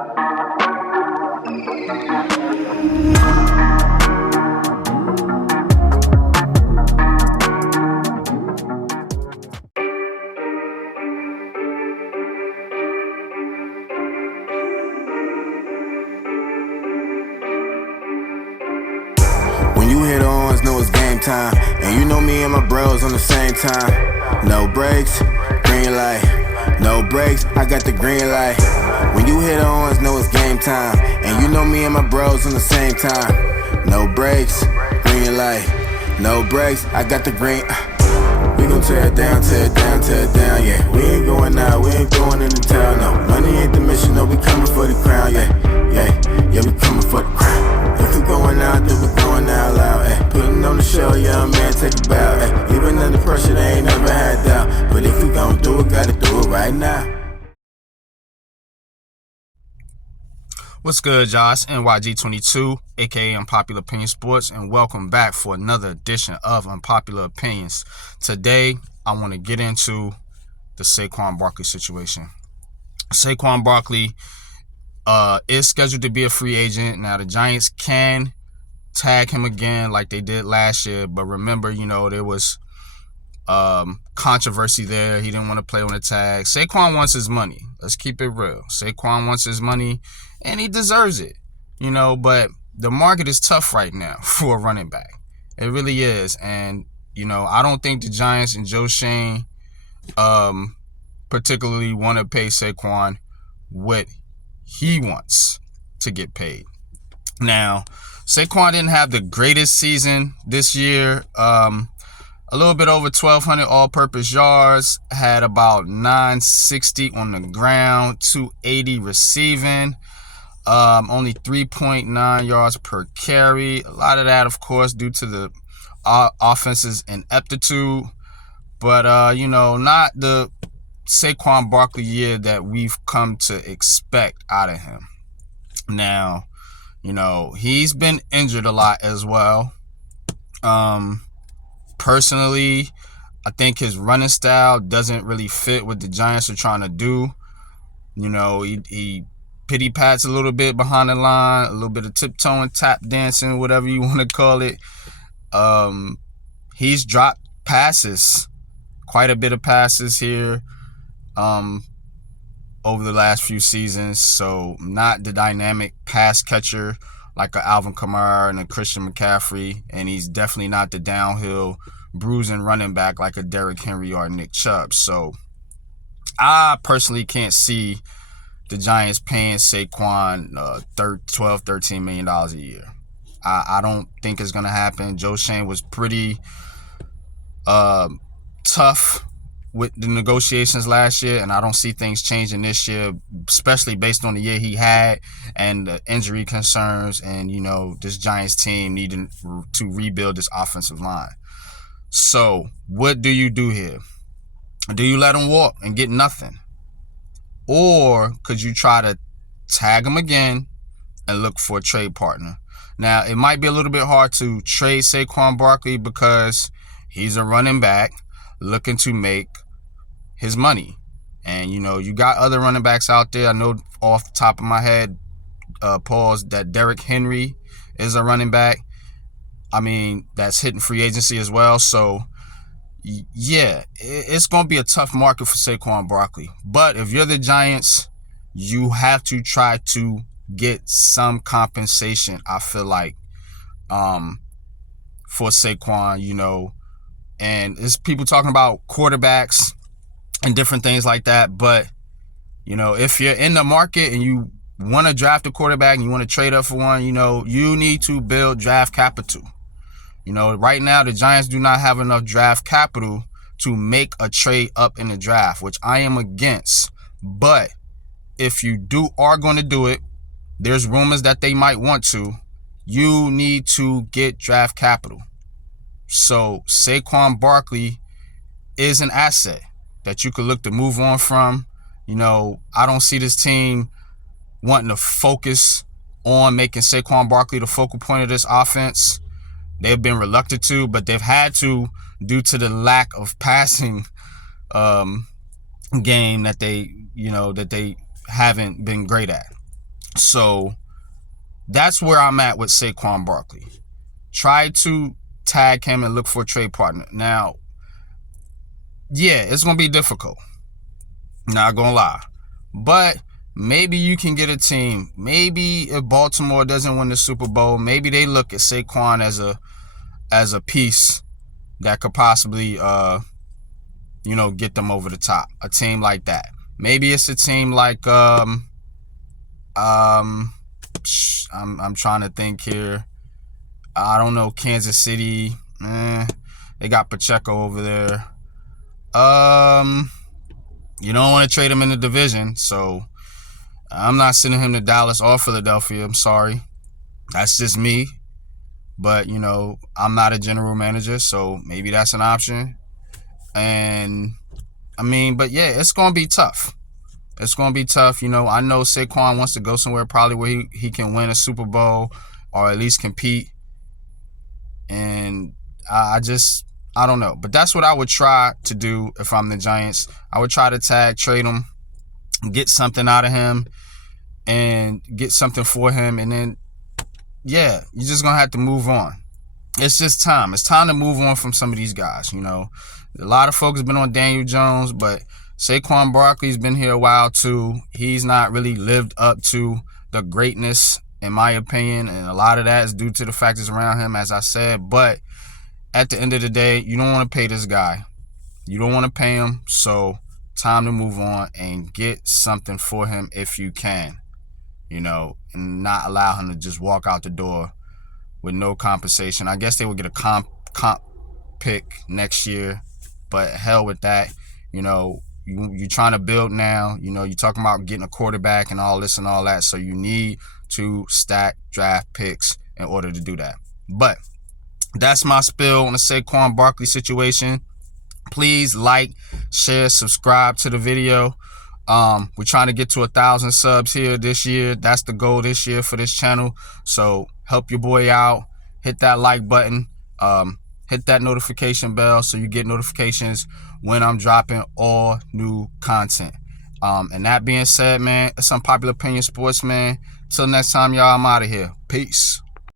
When you hit ons, know it's game time. And you know me and my bros on the same time. No breaks, green light. No breaks, I got the green light. When you hit ons, know it's game time. And you know me and my bros on the same time. No breaks, green light. No breaks, I got the green. We gon' tear it down, tear it down, tear it down, yeah. We ain't going out, we ain't going into town, no. Money ain't the mission, no, we coming for the crown, yeah. Yeah, we coming for the crown. If we going out, then we going out loud, eh. Putting on the show, young man, take a bow, eh. Even under pressure, they ain't never had doubt. But if we gon' do it, gotta do it right now. What's good, y'all? It's NYG22, aka Unpopular Opinion Sports, and welcome back for another edition of Unpopular Opinions. Today, I want to get into the Saquon Barkley situation. Saquon Barkley is scheduled to be a free agent. Now, the Giants can tag him again like they did last year, but remember, there was controversy there. He didn't want to play on the tag. Saquon wants his money. Let's keep it real. Saquon wants his money, and he deserves it, but the market is tough right now for a running back. It really is. And, I don't think the Giants and Joe Shane particularly want to pay Saquon what he wants to get paid. Now, Saquon didn't have the greatest season this year. A little bit over 1,200 all-purpose yards, had about 960 on the ground, 280 receiving, only 3.9 yards per carry. A lot of that, of course, due to the offense's ineptitude. But, not the Saquon Barkley year that we've come to expect out of him. Now, he's been injured a lot as well. Personally, I think his running style doesn't really fit what the Giants are trying to do. He pity pats a little bit behind the line, a little bit of tiptoeing, tap dancing, whatever you want to call it. He's dropped passes, quite a bit of passes here over the last few seasons. So not the dynamic pass catcher like a Alvin Kamara and a Christian McCaffrey, and he's definitely not the downhill bruising running back like a Derrick Henry or Nick Chubb. So I personally can't see the Giants paying Saquon $12, $13 million a year. I don't think it's going to happen. Joe Shane was pretty tough with the negotiations last year, and I don't see things changing this year, especially based on the year he had and the injury concerns and, this Giants team needing to rebuild this offensive line. So what do you do here? Do you let him walk and get nothing? Or could you try to tag him again and look for a trade partner? Now, it might be a little bit hard to trade Saquon Barkley because he's a running back looking to make his money. And, you got other running backs out there. I know off the top of my head, that Derrick Henry is a running back. That's hitting free agency as well. So, yeah, it's going to be a tough market for Saquon Barkley. But if you're the Giants, you have to try to get some compensation, I feel like, for Saquon, and there's people talking about quarterbacks and different things like that. But, if you're in the market and you want to draft a quarterback and you want to trade up for one, you need to build draft capital. Right now, the Giants do not have enough draft capital to make a trade up in the draft, which I am against. But if you are going to do it, there's rumors that they might want to. You need to get draft capital. So Saquon Barkley is an asset that you could look to move on from. I don't see this team wanting to focus on making Saquon Barkley the focal point of this offense. They've been reluctant to, but they've had to due to the lack of passing game that they haven't been great at. So that's where I'm at with Saquon Barkley. Try to tag him and look for a trade partner. Now, yeah, it's going to be difficult. Not going to lie. But maybe you can get a team. Maybe if Baltimore doesn't win the Super Bowl, maybe they look at Saquon as a piece that could possibly get them over the top. A team like that. Maybe it's a team like I'm trying to think here. I don't know, Kansas City. They got Pacheco over there. You don't want to trade him in the division, so I'm not sending him to Dallas or Philadelphia. I'm sorry. That's just me. But, I'm not a general manager, so maybe that's an option. And, but yeah, it's going to be tough. It's going to be tough. I know Saquon wants to go somewhere probably where he can win a Super Bowl or at least compete. And I don't know. But that's what I would try to do if I'm the Giants. I would try to trade him, get something out of him, and get something for him. And then, yeah, you're just going to have to move on. It's just time. It's time to move on from some of these guys, A lot of folks have been on Daniel Jones, but Saquon Barkley's been here a while too. He's not really lived up to the greatness, in my opinion, and a lot of that is due to the factors around him, as I said. But at the end of the day, you don't want to pay this guy. You don't want to pay him, so time to move on and get something for him if you can, and not allow him to just walk out the door with no compensation. I guess they would get a comp pick next year, but hell with that. You're trying to build now. You're talking about getting a quarterback and all this and all that. So you need to stack draft picks in order to do that. But that's my spill on the Saquon Barkley situation. Please like, share, subscribe to the video. We're trying to get to 1,000 subs here this year. That's the goal this year for this channel. So help your boy out. Hit that like button. Hit that notification bell so you get notifications when I'm dropping all new content. And that being said, man, it's Unpopular Opinion Sports, man. Till next time, y'all, I'm out of here. Peace.